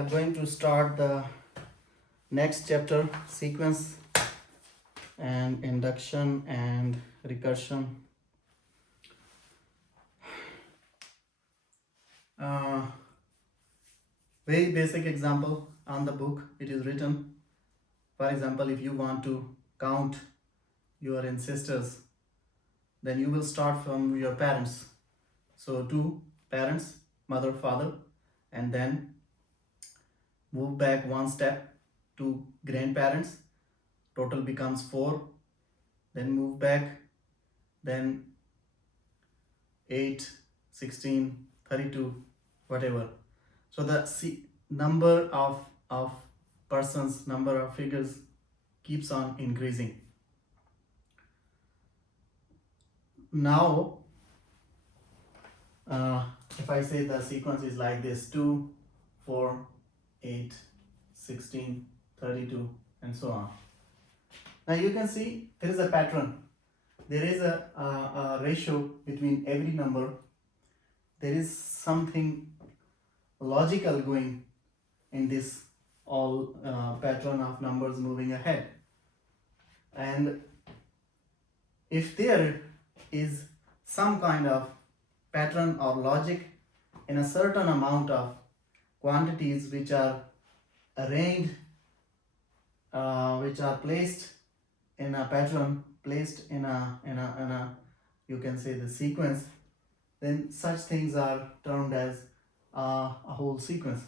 I'm going to start the next chapter, sequence and induction and recursion. Very basic example on the book. It is written, for example, if you want to count your ancestors, then you will start from your parents. So two parents, mother, father, and then move back one step to grandparents. Total becomes 4. Then move back, then 8, 16, 32, whatever. So the number of persons, number of figures keeps on increasing. Now, if I say the sequence is like this, 2, 4, 8, 16, 32, and so on. Now you can see there is a pattern. There is a ratio between every number. There is something logical going in this all pattern of numbers moving ahead. And if there is some kind of pattern or logic in a certain amount of quantities which are arranged, which are placed in a pattern, placed in a you can say the sequence, then such things are termed as a whole sequence.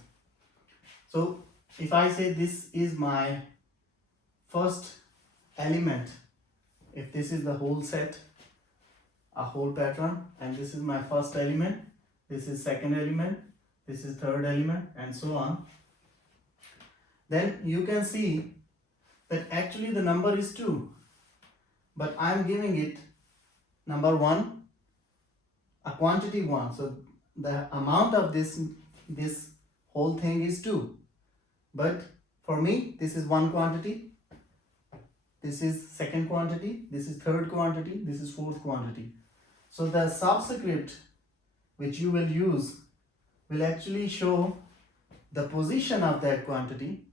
So if I say this is my first element, if this is the whole set, a whole pattern, and this is my first element, this is second element, this is third element, and so on, then you can see that actually the number is 2, but I am giving it number 1, a quantity 1. So the amount of this whole thing is 2, but for me this is one quantity, this is second quantity, this is third quantity, this is fourth quantity. So the subscript which you will use will actually show the position of that quantity,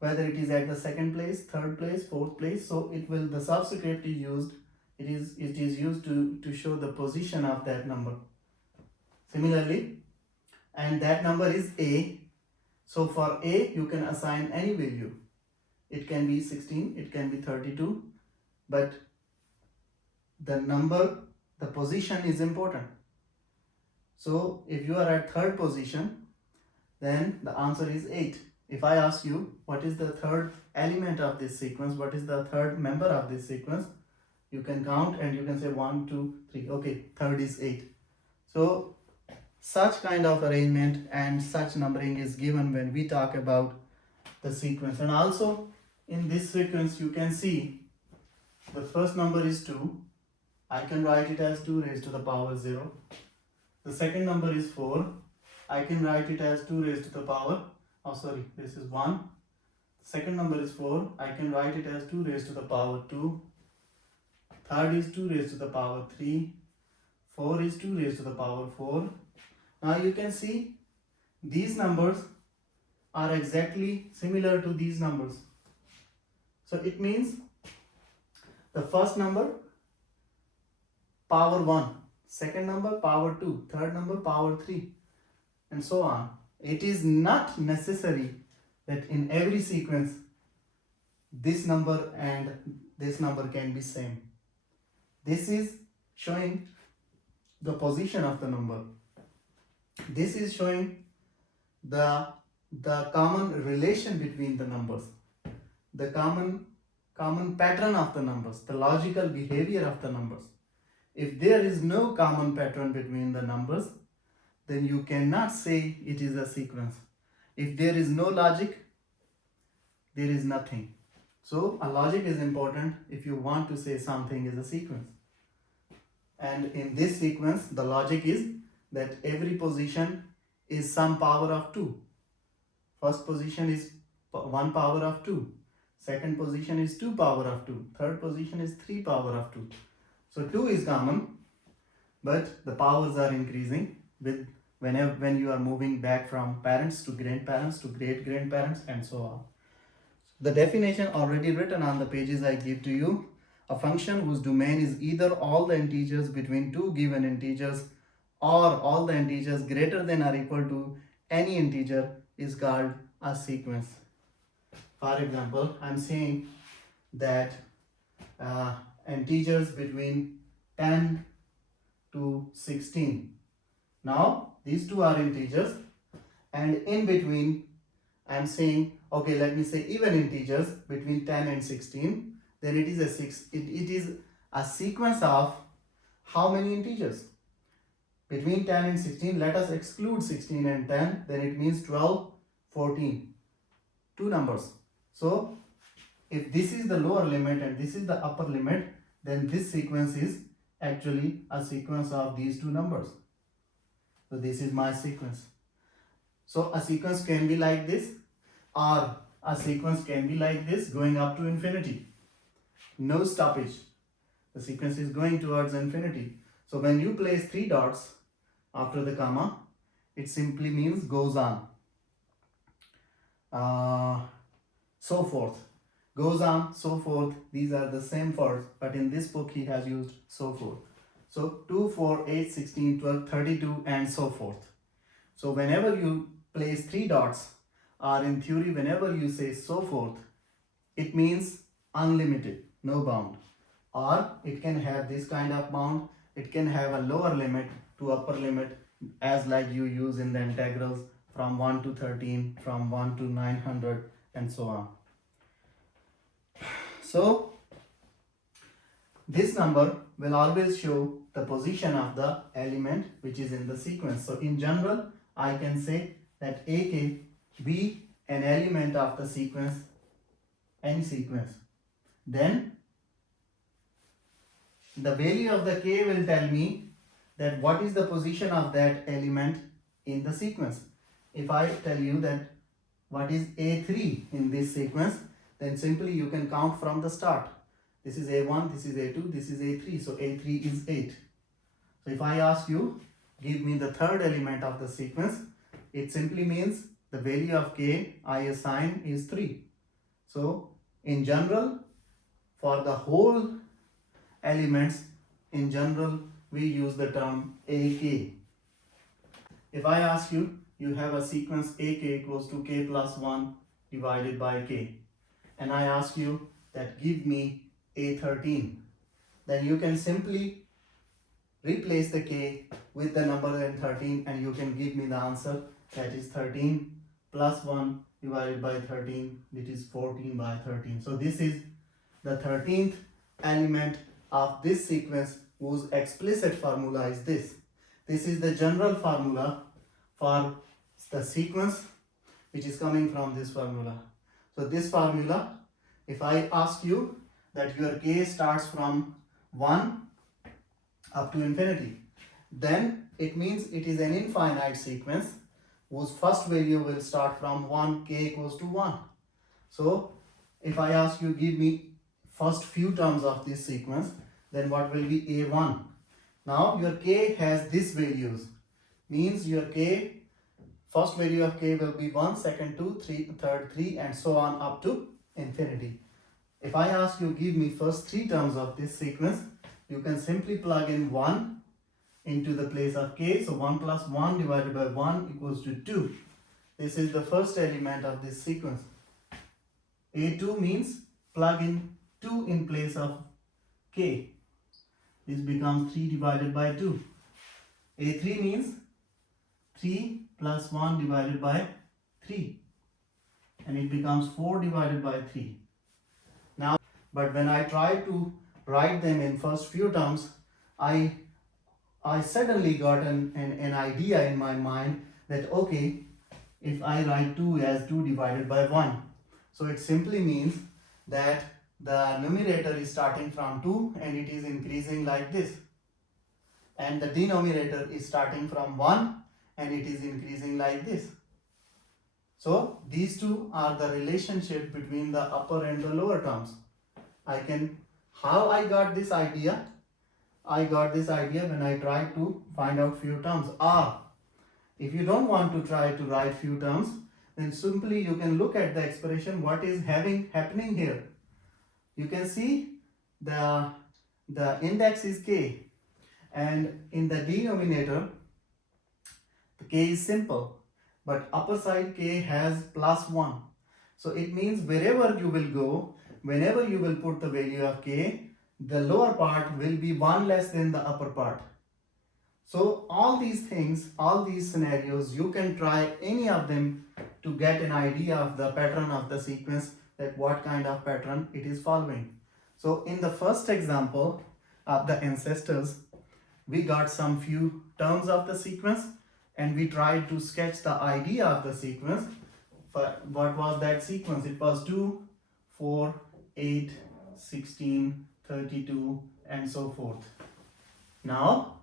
whether it is at the second place, third place, fourth place. So it will, the subscript is used, it is used to show the position of that number. Similarly, and that number is A. So for A you can assign any value. It can be 16, it can be 32, but the number, the position is important. So if you are at third position, then the answer is 8. If I ask you what is the third element of this sequence, what is the third member of this sequence, you can count and you can say 1, 2, 3. Okay, third is 8. So such kind of arrangement and such numbering is given when we talk about the sequence. And also in this sequence you can see the first number is 2. I can write it as 2 raised to the power 0. The second number is 4. I can write it as 2 raised to the power, this is 1. Second number is 4. I can write it as 2 raised to the power 2. Third is 2 raised to the power 3. 4 is 2 raised to the power 4. Now you can see these numbers are exactly similar to these numbers. So it means the first number power 1, second number power 2, third number power 3, and so on. It is not necessary that in every sequence this number and this number can be same. This is showing the position of the number. This is showing the common relation between the numbers, the common pattern of the numbers, the logical behavior of the numbers. If there is no common pattern between the numbers, then you cannot say it is a sequence. If there is no logic, there is nothing. So a logic is important if you want to say something is a sequence. And in this sequence, the logic is that every position is some power of 2. First position is 1 power of 2. Second position is 2 power of 2. Third position is 3 power of 2. So 2 is common, but the powers are increasing with when you are moving back from parents to grandparents to great grandparents and so on. The definition already written on the pages I give to you. A function whose domain is either all the integers between two given integers or all the integers greater than or equal to any integer is called a sequence. For example, I am saying that integers between 10 to 16. Now these two are integers, and in between I am saying, okay, let me say even integers between 10 and 16. Then it is a sequence of how many integers? Between 10 and 16, let us exclude 16 and 10, then it means 12, 14. Two numbers. So if this is the lower limit and this is the upper limit, then this sequence is actually a sequence of these two numbers. So this is my sequence. So a sequence can be like this, or a sequence can be like this, going up to infinity. No stoppage. The sequence is going towards infinity. So when you place 3 dots after the comma, it simply means goes on. So forth. Goes on, so forth. These are the same words, but in this book he has used so forth. So 2, 4, 8, 16, 12, 32 and so forth. So whenever you place 3 dots, or in theory whenever you say so forth, it means unlimited, no bound. Or it can have this kind of bound, it can have a lower limit to upper limit, as like you use in the integrals from 1 to 13, from 1 to 900 and so on. So this number will always show the position of the element which is in the sequence. So in general, I can say that A can be an element of the sequence, any sequence. Then the value of the k will tell me that what is the position of that element in the sequence. If I tell you that what is A3 in this sequence, then simply you can count from the start. This is A1, this is A2, this is A3. So A3 is 8. So if I ask you, give me the third element of the sequence, it simply means the value of k I assign is 3. So in general, for the whole elements, in general we use the term AK. If I ask you, you have a sequence AK equals to k plus 1 divided by k, and I ask you that give me A13, then you can simply replace the k with the number in 13 and you can give me the answer, that is 13 plus 1 divided by 13, which is 14 by 13. So this is the 13th element of this sequence, whose explicit formula is this. This is the general formula for the sequence which is coming from this formula. So this formula, if I ask you that your k starts from 1 up to infinity, then it means it is an infinite sequence whose first value will start from 1, k equals to 1. So if I ask you, give me first few terms of this sequence, then what will be A1? Now your k has these values, means your k, first value of k will be 1, second 2, 3, third 3 and so on up to infinity. If I ask you, give me first 3 terms of this sequence, you can simply plug in 1 into the place of k. So 1 plus 1 divided by 1 equals to 2. This is the first element of this sequence. A2 means plug in 2 in place of k. This becomes 3 divided by 2. A3 means 3 plus 1 divided by 3. And it becomes 4 divided by 3. Now, but when I try to write them in first few terms, I suddenly got an idea in my mind that okay, if I write 2 as 2 divided by 1, so it simply means that the numerator is starting from 2 and it is increasing like this, and the denominator is starting from 1 and it is increasing like this. So these two are the relationship between the upper and the lower terms. How I got this idea? I got this idea when I tried to find out few terms. If you don't want to try to write few terms, then simply you can look at the expression what is happening here. You can see the index is k, and in the denominator the k is simple, but upper side k has +1. So it means wherever you will go, whenever you will put the value of k, the lower part will be 1 less than the upper part. So all these things, all these scenarios, you can try any of them to get an idea of the pattern of the sequence, that what kind of pattern it is following. So in the first example of the ancestors, we got some few terms of the sequence and we tried to sketch the idea of the sequence. What was that sequence? It was 2, 4, 8, 16, 32 and so forth. Now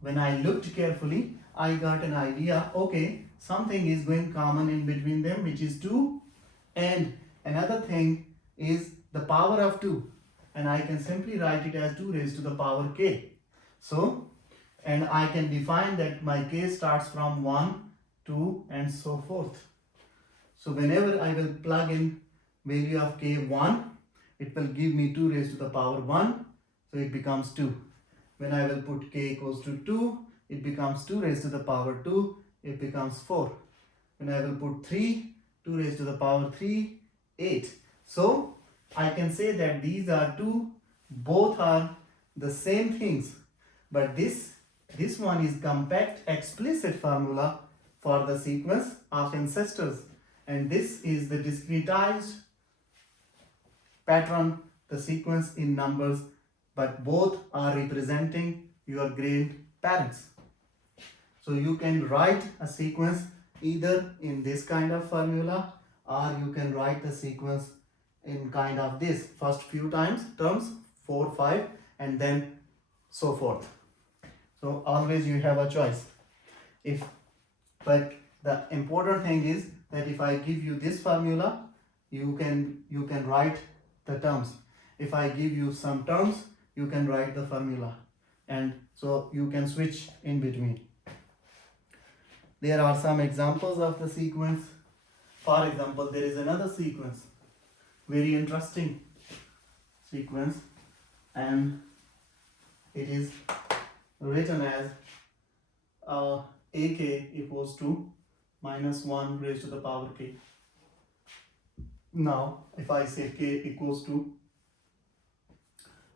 when I looked carefully, I got an idea, okay, something is going common in between them, which is 2, and another thing is the power of 2, and I can simply write it as 2 raised to the power k. So, and I can define that my k starts from 1, 2 and so forth. So whenever I will plug in value of k 1, it will give me 2 raised to the power 1, so it becomes 2. When I will put k equals to 2, it becomes 2 raised to the power 2, it becomes 4. When I will put 3, 2 raised to the power 3, 8. So I can say that these are two, both are the same things, but this one is compact explicit formula for the sequence of ancestors, and this is the discretized pattern, the sequence in numbers, but both are representing your grandparents. So you can write a sequence either in this kind of formula, or you can write the sequence in kind of this, first few terms 4, 5 and then so forth. So always you have a choice. But the important thing is that if I give you this formula, you can write the terms. If I give you some terms, you can write the formula, and so you can switch in between. There are some examples of the sequence. For example, there is another sequence, very interesting sequence, and it is written as ak equals to -1 raised to the power k. Now if I say k equals to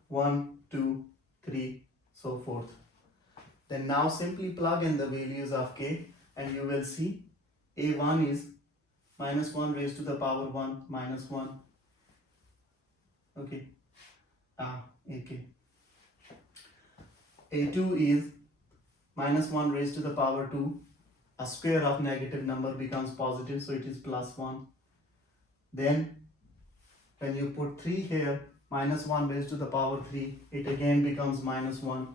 1, 2, 3, so forth, then now simply plug in the values of k and you will see a1 is -1 raised to the power 1 minus 1, okay, ak. a2 is -1 raised to the power 2, a square of negative number becomes positive, so it is +1. Then when you put 3 here, -1 raised to the power 3, it again becomes -1.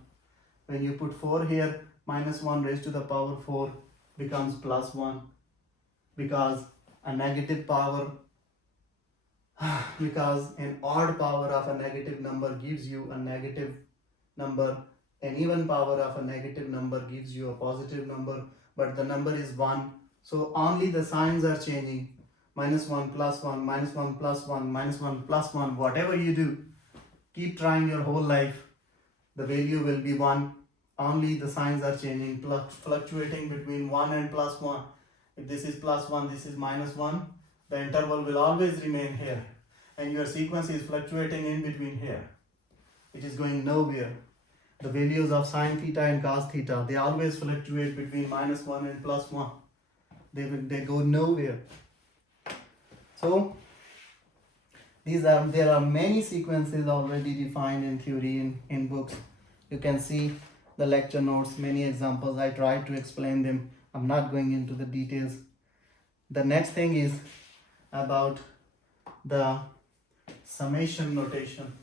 When you put 4 here, -1 raised to the power 4 becomes +1, because a negative power, because an odd power of a negative number gives you a negative number, an even power of a negative number gives you a positive number, but the number is 1, so only the signs are changing. -1 plus 1, -1 plus 1, -1 plus 1, whatever you do, keep trying your whole life, the value will be 1, only the signs are changing, fluctuating between 1 and +1. If this is +1, this is -1, the interval will always remain here, and your sequence is fluctuating in between here. It is going nowhere. The values of sine theta and cos theta, they always fluctuate between -1 and +1. They go nowhere. So there are many sequences already defined in theory in books. You can see the lecture notes, many examples. I tried to explain them. I'm not going into the details. The next thing is about the summation notation.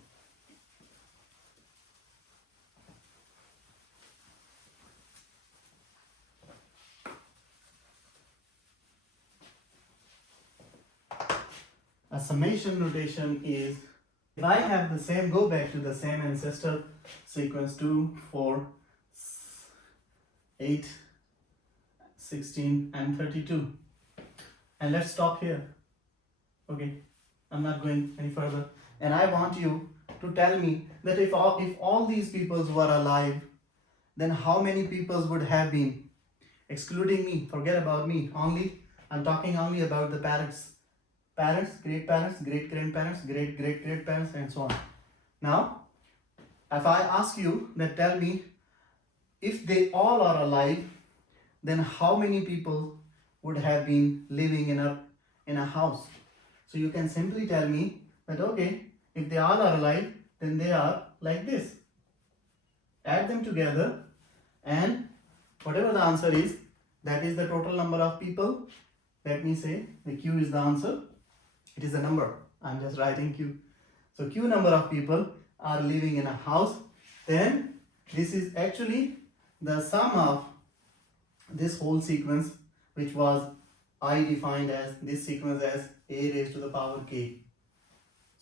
A summation notation is, if I have the same, go back to the same ancestor sequence 2, 4, 8, 16 and 32. And let's stop here. Okay, I'm not going any further. And I want you to tell me that if all these peoples were alive, then how many peoples would have been, excluding me, forget about me, I'm talking only about the parents, great parents, great grandparents, great great great parents, and so on. Now, if I ask you that tell me, if they all are alive, then how many people would have been living in a house? So you can simply tell me that okay, if they all are alive, then they are like this. Add them together, and whatever the answer is, that is the total number of people. Let me say the Q is the answer. It is a number. I'm just writing Q. So Q number of people are living in a house. Then this is actually the sum of this whole sequence, which was I defined as this sequence as a raised to the power k.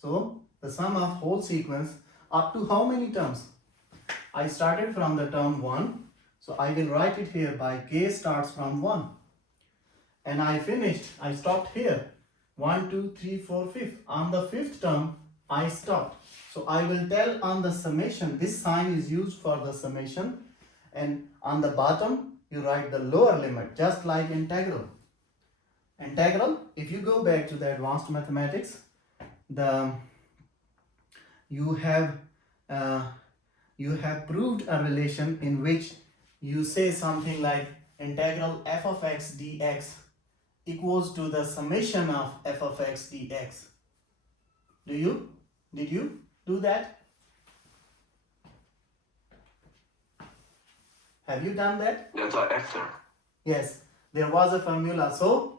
So the sum of whole sequence up to how many terms? I started from the term 1. So I will write it here by k starts from 1. And I stopped here. 1, 2, 3, 4, 5th. On the 5th term, I stopped. So I will tell on the summation, this sign is used for the summation. And on the bottom, you write the lower limit, just like integral. Integral, if you go back to the advanced mathematics, you have proved a relation in which you say something like integral f of x dx equals to the summation of f of x dx. Did you do that? Have you done that? That's our answer. Yes, there was a formula. So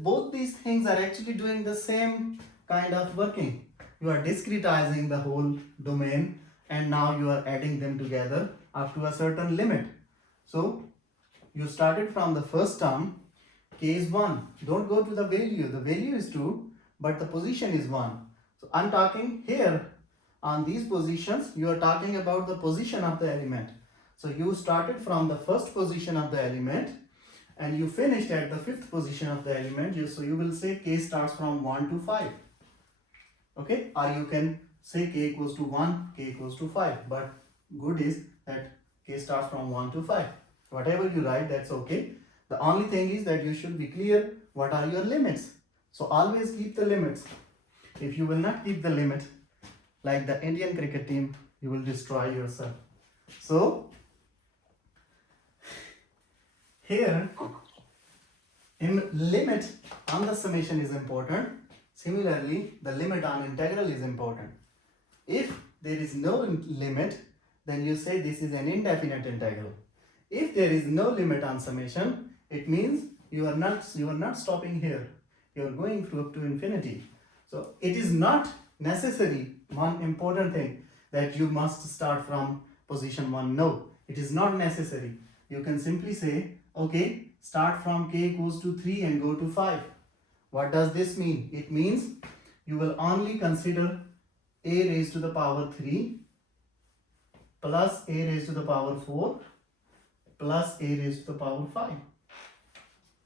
both these things are actually doing the same kind of working. You are discretizing the whole domain, and now you are adding them together up to a certain limit. So you started from the first term, k is 1. Don't go to the value. The value is 2, but the position is 1. So I'm talking here on these positions, you are talking about the position of the element. So you started from the first position of the element and you finished at the 5th position of the element. So you will say k starts from 1 to 5. Okay, or you can say k equals to 1, k equals to 5. But good is that k starts from 1 to 5. Whatever you write, that's okay. The only thing is that you should be clear what are your limits. So always keep the limits. If you will not keep the limit, like the Indian cricket team, you will destroy yourself. So here, in limit on the summation is important. Similarly, the limit on integral is important. If there is no limit, then you say this is an indefinite integral. If there is no limit on summation, it means you are not stopping here. You are going through up to infinity. So it is not necessary, one important thing, that you must start from position 1. No, it is not necessary. You can simply say, okay, start from k equals to 3 and go to 5. What does this mean? It means you will only consider a raised to the power 3 plus a raised to the power 4 plus a raised to the power 5.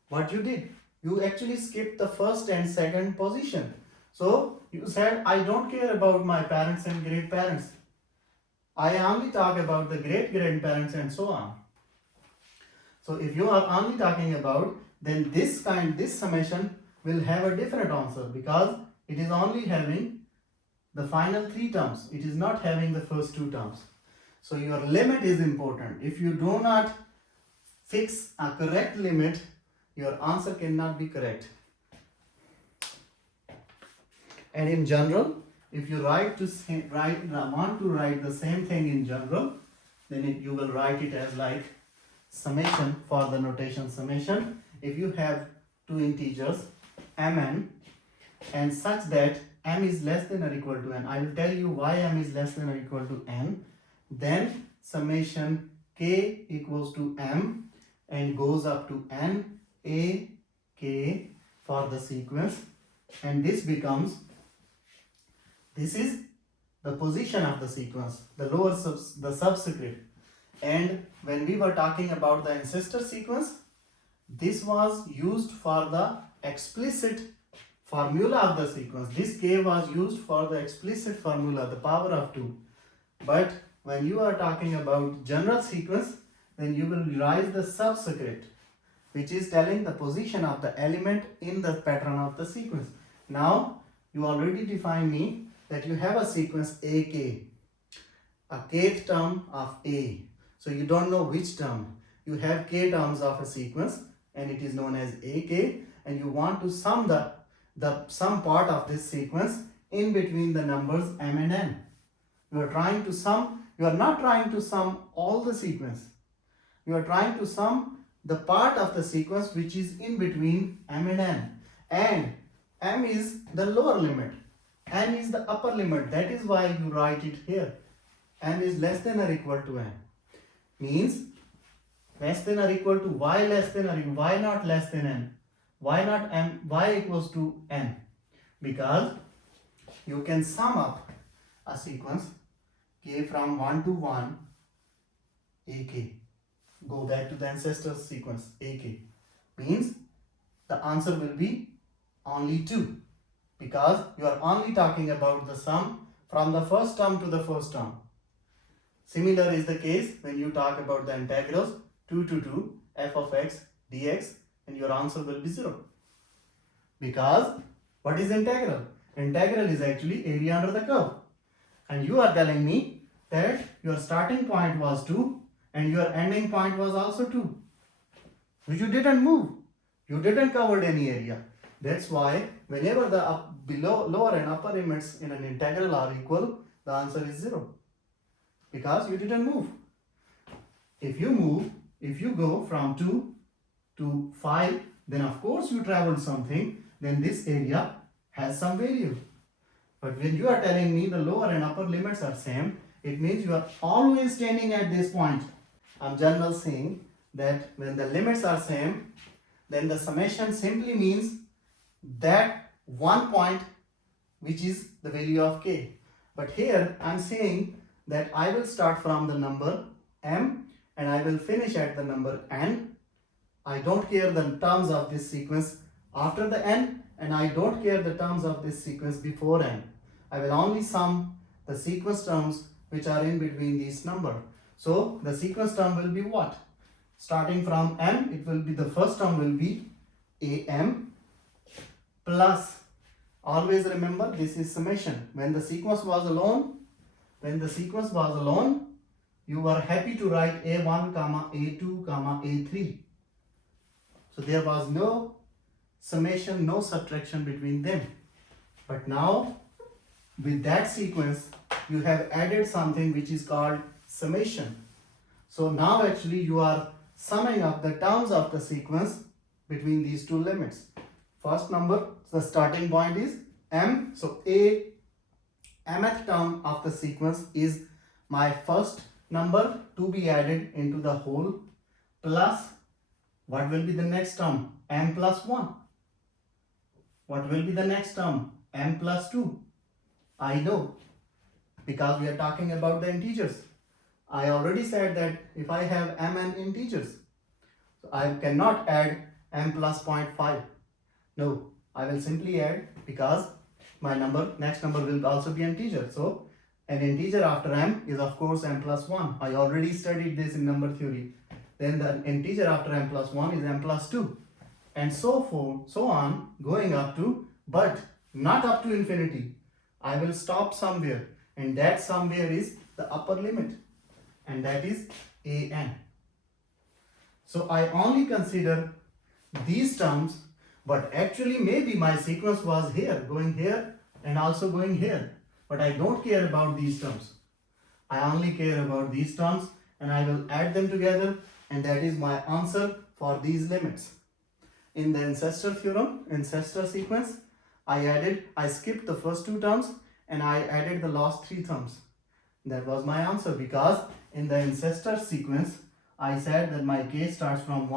What you did? You actually skipped the first and second position. So you said, I don't care about my parents and great parents. I only talk about the great grandparents and so on. So if you are only talking about, then this summation will have a different answer because it is only having the final 3 terms. It is not having the first 2 terms. So your limit is important. If you do not fix a correct limit, your answer cannot be correct. And in general, if you want to write the same thing in general, then you will write it as like summation for the notation summation. If you have 2 integers mn and such that m is less than or equal to n, I will tell you why m is less than or equal to n, then summation k equals to m and goes up to n a k for the sequence, and this is the position of the sequence, the subscript. And when we were talking about the ancestor sequence, This was used for the explicit formula of the sequence. This k was used for the explicit formula, the power of 2. But when you are talking about general sequence, then you will write the subscript, which is telling the position of the element in the pattern of the sequence. Now, you already defined me that you have a sequence AK, a kth term of A. So you don't know which term. You have k terms of a sequence and it is known as AK, and you want to sum the sum part of this sequence in between the numbers m and n. You are trying to sum, you are not trying to sum all the sequence. You are trying to sum the part of the sequence which is in between m and n. And m is the lower limit, n is the upper limit. That is why you write it here. M is less than or equal to n. Means less than or equal to y less than or y not less than n. Why not m? Y equals to n? Because you can sum up a sequence k from 1 to 1 AK. Go back to the ancestor sequence AK. Means the answer will be only 2, because you are only talking about the sum from the first term to the first term. Similar is the case when you talk about the integrals 2 to 2 f of x dx, and your answer will be 0. Because what is integral? Integral is actually area under the curve. And you are telling me that your starting point was 2 and your ending point was also 2. Which you didn't move. You didn't cover any area. That's why whenever the lower and upper limits in an integral are equal, the answer is 0. Because you didn't move. If you move, if you go from 2 to 5, then of course you traveled something, then this area has some value. But when you are telling me the lower and upper limits are same, it means you are always standing at this point. I'm generally saying that when the limits are same, then the summation simply means that one point which is the value of k. But here I'm saying that I will start from the number m and I will finish at the number n. I don't care the terms of this sequence after the n, and I don't care the terms of this sequence before n. I will only sum the sequence terms which are in between these numbers. So the sequence term will be what? Starting from m, it will be, the first term will be am plus, always remember this is summation. When the sequence was alone, you were happy to write a1 comma a2 comma a3. So there was no summation, no subtraction between them. But now with that sequence you have added something which is called summation. So now actually you are summing up the terms of the sequence between these two limits. First number, the starting point is m. So mth term of the sequence is my first number to be added into the whole, plus what will be the next term? M plus 1. What will be the next term? M plus 2. I know, because we are talking about the integers. I already said that if I have m and integers, so I cannot add m plus 0.5. No, I will simply add, because my next number will also be integer. So an integer after m is of course m plus 1. I already studied this in number theory. Then the integer after m plus 1 is m plus 2. And so on, going up to, but not up to infinity. I will stop somewhere, and that somewhere is the upper limit, and that is an. So I only consider these terms, but actually maybe my sequence was here, going here and also going here, but I don't care about these terms. I only care about these terms, and I will add them together, and that is my answer for these limits. In the ancestor theorem, ancestor sequence, I skipped the first two terms and I added the last three terms. That was my answer, because in the ancestor sequence, I said that my k starts from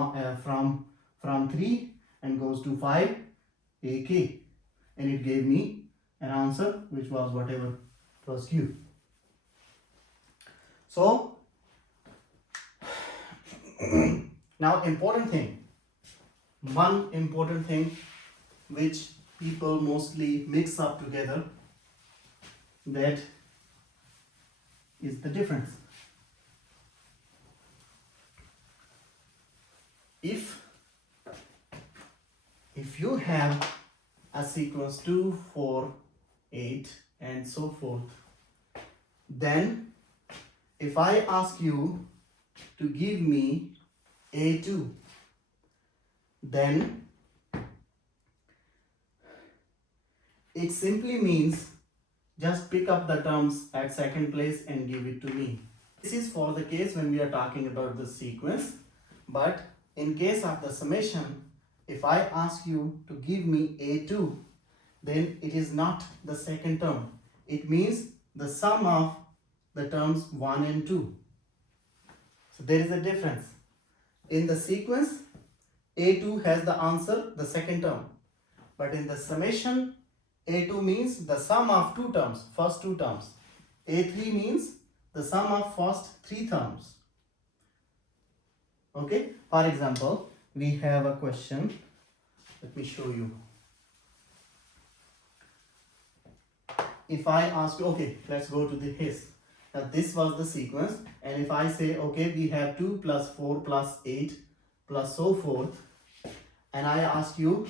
3 and goes to 5 AK, and it gave me an answer which was whatever was q. So now important thing, one important thing which people mostly mix up together, that is the difference. If you have a sequence 2, 4, 8 and so forth, then if I ask you to give me A2, then it simply means just pick up the terms at second place and give it to me. This is for the case when we are talking about the sequence, but in case of the summation, if I ask you to give me A2, then it is not the second term. It means the sum of the terms 1 and 2. So there is a difference. In the sequence, A2 has the answer, the second term. But in the summation, A2 means the sum of two terms, first two terms. A3 means the sum of first three terms. Okay, for example, we have a question. Let me show you. If I ask you, okay, let's go to the his. Now this was the sequence, and if I say, okay, we have 2 plus 4 plus 8 plus so forth, and I ask you,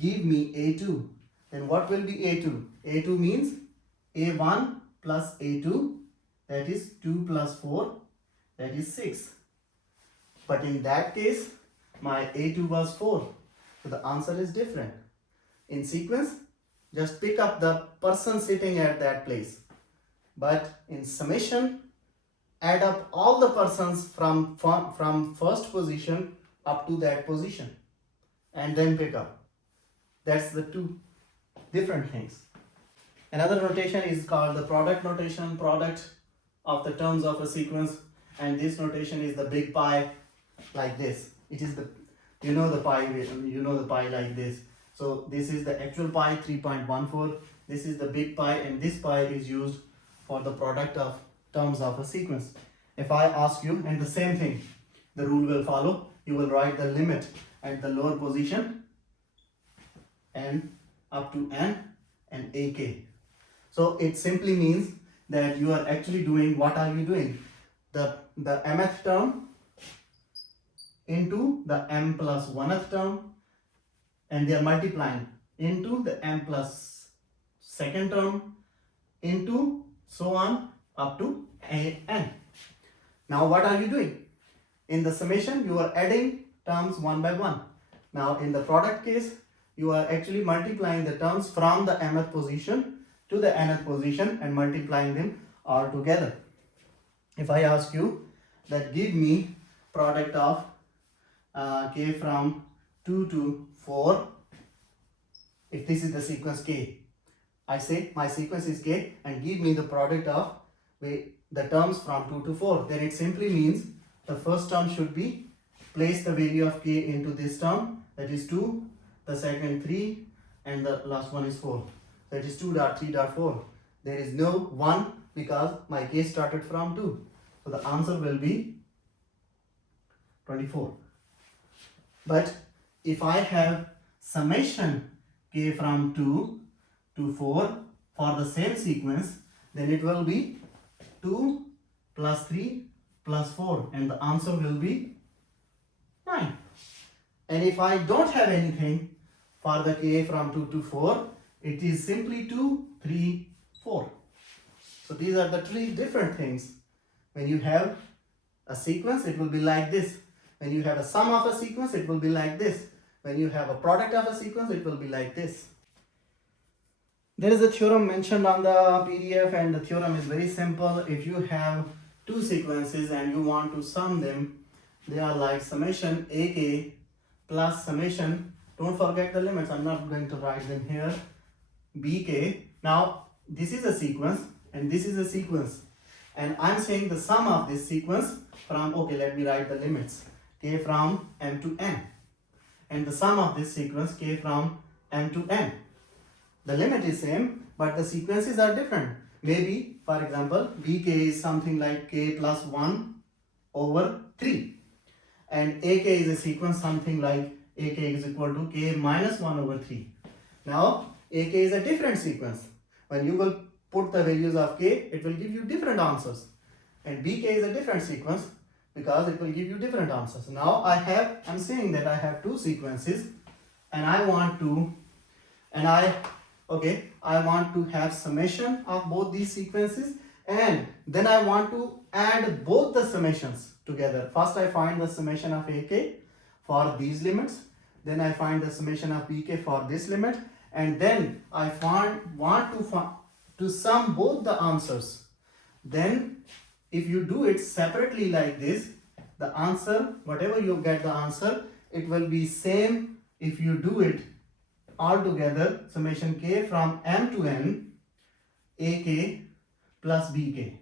give me A2, then what will be A2? A2 means A1 plus A2, that is 2 plus 4, that is 6. But in that case, my A2 was 4. So the answer is different. In sequence, just pick up the person sitting at that place. But in summation, add up all the persons from first position up to that position and then pick up. That's the two different things. Another notation is called the product notation, product of the terms of a sequence, and this notation is the big pi, like this. It is the, you know the pi like this. So this is the actual pi 3.14. This is the big pi, and this pi is used for the product of terms of a sequence. If I ask you, and the same thing, the rule will follow. You will write the limit at the lower position and up to n and ak. So it simply means that you are actually doing, what are you doing? The mth term into the m plus 1th term, and they are multiplying into the m plus second term into so on up to n. Now what are you doing? In the summation, you are adding terms one by one. Now in the product case, you are actually multiplying the terms from the mth position to the nth position and multiplying them all together. If I ask you that give me product of k from 2 to 4, if this is the sequence k, I say my sequence is k and give me the product of the terms from 2 to 4, then it simply means the first term should be, place the value of k into this term, that is 2, the second 3, and the last one is 4, that is 2.3.4. There is no 1 because my k started from 2, so the answer will be 24. But if I have summation k from 2 to 4 for the same sequence, then it will be 2 plus 3 plus 4, and the answer will be 9. And if I don't have anything for the k from 2 to 4, it is simply 2, 3, 4. So these are the three different things. When you have a sequence, it will be like this. When you have a sum of a sequence, it will be like this. When you have a product of a sequence, it will be like this. There is a theorem mentioned on the PDF, and the theorem is very simple. If you have two sequences and you want to sum them, they are like summation ak plus summation, don't forget the limits, I'm not going to write them here, bk. Now this is a sequence and this is a sequence, and I'm saying the sum of this sequence from, okay, let me write the limits, k from m to n, and the sum of this sequence k from m to n. The limit is same, but the sequences are different. Maybe, for example, bk is something like k plus 1 over 3, and ak is a sequence something like ak is equal to k minus 1 over 3. Now ak is a different sequence. When you will put the values of k, it will give you different answers. And bk is a different sequence because it will give you different answers. Now I'm saying that I have two sequences and I want to have summation of both these sequences, and then I want to add both the summations together. First I find the summation of ak for these limits, then I find the summation of bk for this limit, and then I want to sum both the answers. Then if you do it separately like this, the answer, whatever you get the answer, it will be same if you do it all together, summation k from m to n, ak plus bk.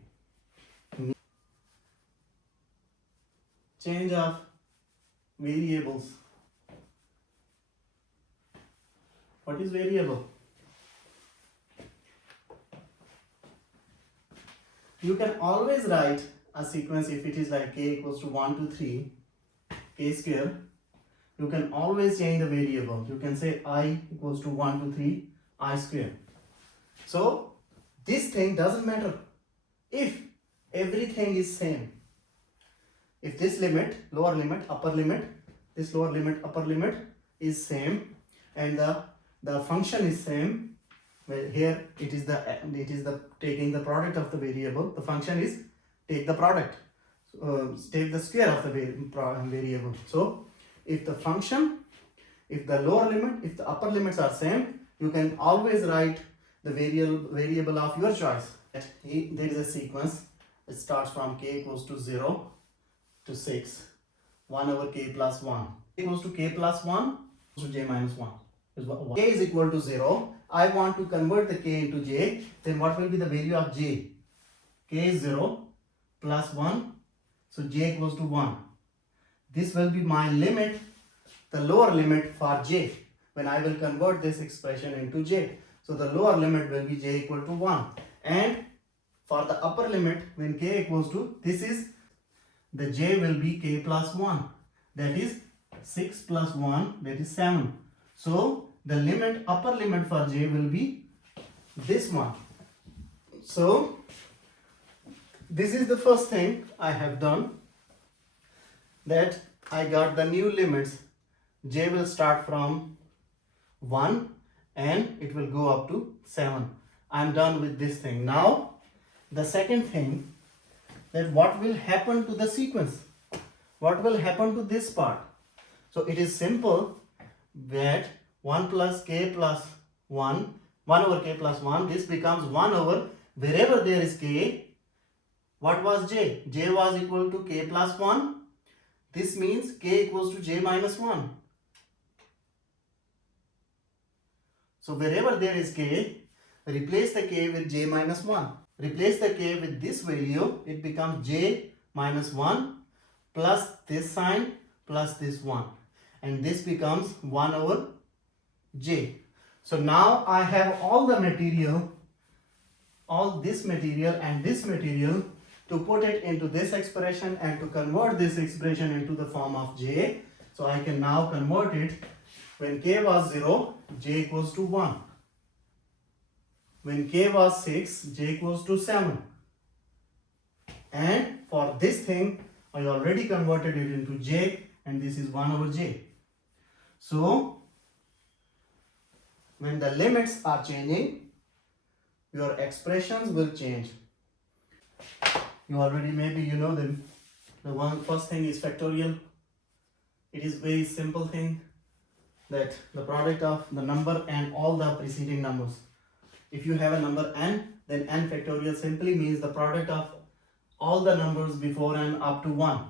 Change of variables. What is variable? You can always write a sequence if it is like k equals to 1 to 3, k square. You can always change the variable. You can say I equals to 1 to 3, I square. So this thing doesn't matter if everything is same. If this limit, lower limit, upper limit, this lower limit, upper limit is same, and the function is same. Well, here it is the taking the product of the variable. The function is take the product, take the square of the variable. So if the function, if the lower limit, if the upper limits are same, you can always write the variable of your choice. There is a sequence. It starts from k equals to 0 to 6, 1 over k plus 1. Equals to k plus 1 to j minus 1. K is equal to 0. I want to convert the k into j. Then what will be the value of j? K is 0 plus 1. So j equals to 1. This will be my limit, the lower limit for j, when I will convert this expression into j. So the lower limit will be j equal to 1. And for the upper limit, when k equals to, this is, the j will be k plus 1. That is 6 plus 1, that is 7. So the limit, upper limit for j will be this one. So this is the first thing I have done, that I got the new limits. J will start from 1 and it will go up to 7. I'm done with this thing. Now the second thing, that what will happen to the sequence? What will happen to this part? So it is simple, that 1 plus k plus 1, 1 over k plus 1, this becomes 1 over, wherever there is k, what was j? J was equal to k plus 1. This means k equals to j minus 1. So wherever there is k, replace the k with j minus 1. Replace the k with this value, it becomes j minus 1 plus this sign plus this 1. And this becomes 1 over j. So now I have all the material, all this material and this material, to put it into this expression and to convert this expression into the form of j. So I can now convert it. When k was 0, j equals to 1. When k was 6, j equals to 7. And for this thing, I already converted it into j, and this is 1 over j. So when the limits are changing, your expressions will change. You already, maybe you know them. The first thing is factorial. It is very simple thing, that the product of the number and all the preceding numbers. If you have a number n, then n factorial simply means the product of all the numbers before n up to 1.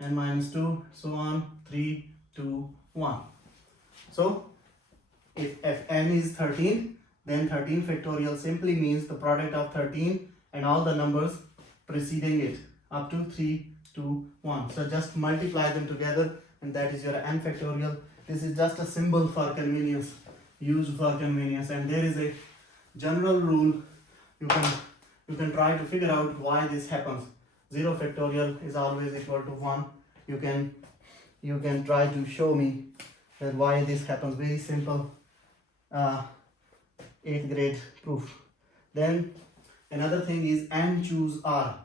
N minus 2, so on, 3, 2, 1. So if n is 13, then 13 factorial simply means the product of 13 and all the numbers preceding it up to 3, 2, 1. So just multiply them together and that is your n factorial. This is just a symbol for convenience, used for convenience, and there is a general rule. You can try to figure out why this happens. 0 factorial is always equal to 1. You can try to show me that why this happens. Very simple 8th grade proof. Then another thing is n choose r.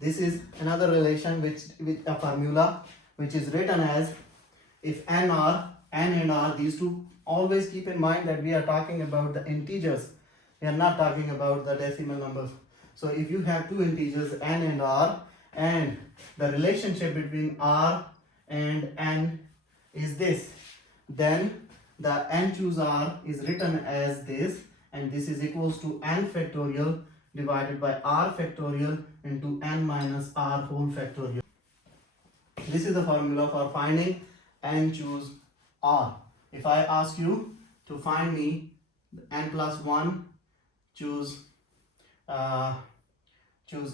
This is another relation with a formula which is written as if n and r, these two, always keep in mind that we are talking about the integers. We are not talking about the decimal numbers. So if you have two integers n and r, and the relationship between r and n is this, then the n choose r is written as this, and this is equals to n factorial divided by r factorial into n minus r whole factorial. This is the formula for finding n choose r. If I ask you to find me n plus 1 choose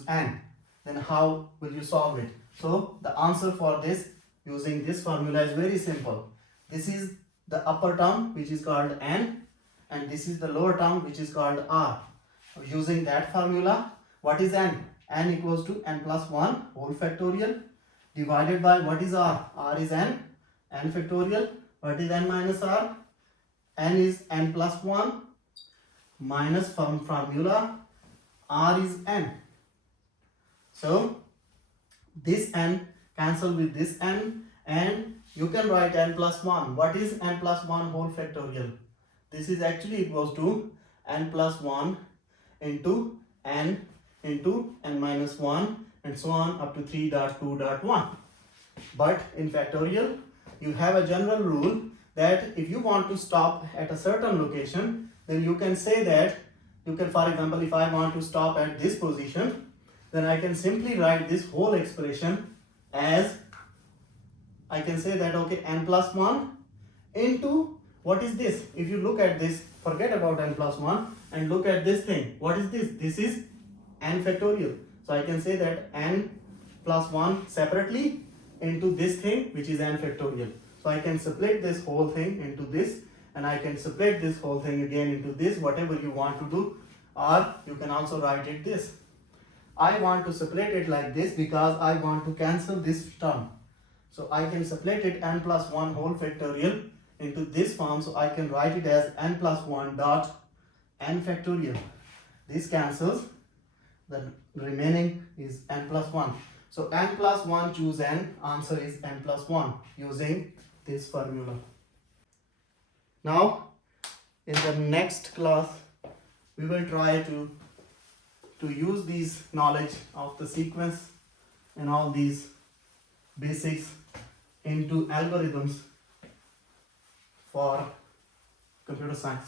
n, then how will you solve it? So the answer for this using this formula is very simple. This is the upper term which is called n, and this is the lower term which is called r. Using that formula, what is n? N equals to n plus 1 whole factorial divided by what is r? R is n factorial. What is n minus r? N is n plus 1 minus from formula r is n. So this n cancel with this n, and you can write n plus 1. What is n plus 1 whole factorial? This is actually equals to n plus 1 into n minus 1 and so on up to 3.2.1. But in factorial, you have a general rule that if you want to stop at a certain location, then you can say that, you can, for example, if I want to stop at this position, then I can simply write this whole expression as, I can say that, okay, n plus 1 into, what is this? If you look at this, forget about n plus 1 and look at this thing. What is this? This is n factorial. So I can say that n plus 1 separately into this thing which is n factorial. So I can split this whole thing into this, and I can split this whole thing again into this, whatever you want to do, or you can also write it this. I want to split it like this because I want to cancel this term. So I can split it n plus 1 whole factorial into this form, so I can write it as n plus 1 dot n factorial. This cancels, the remaining is n plus 1. So n plus 1 choose n, answer is n plus 1 using this formula. Now in the next class we will try to use these knowledge of the sequence and all these basics into algorithms for computer science.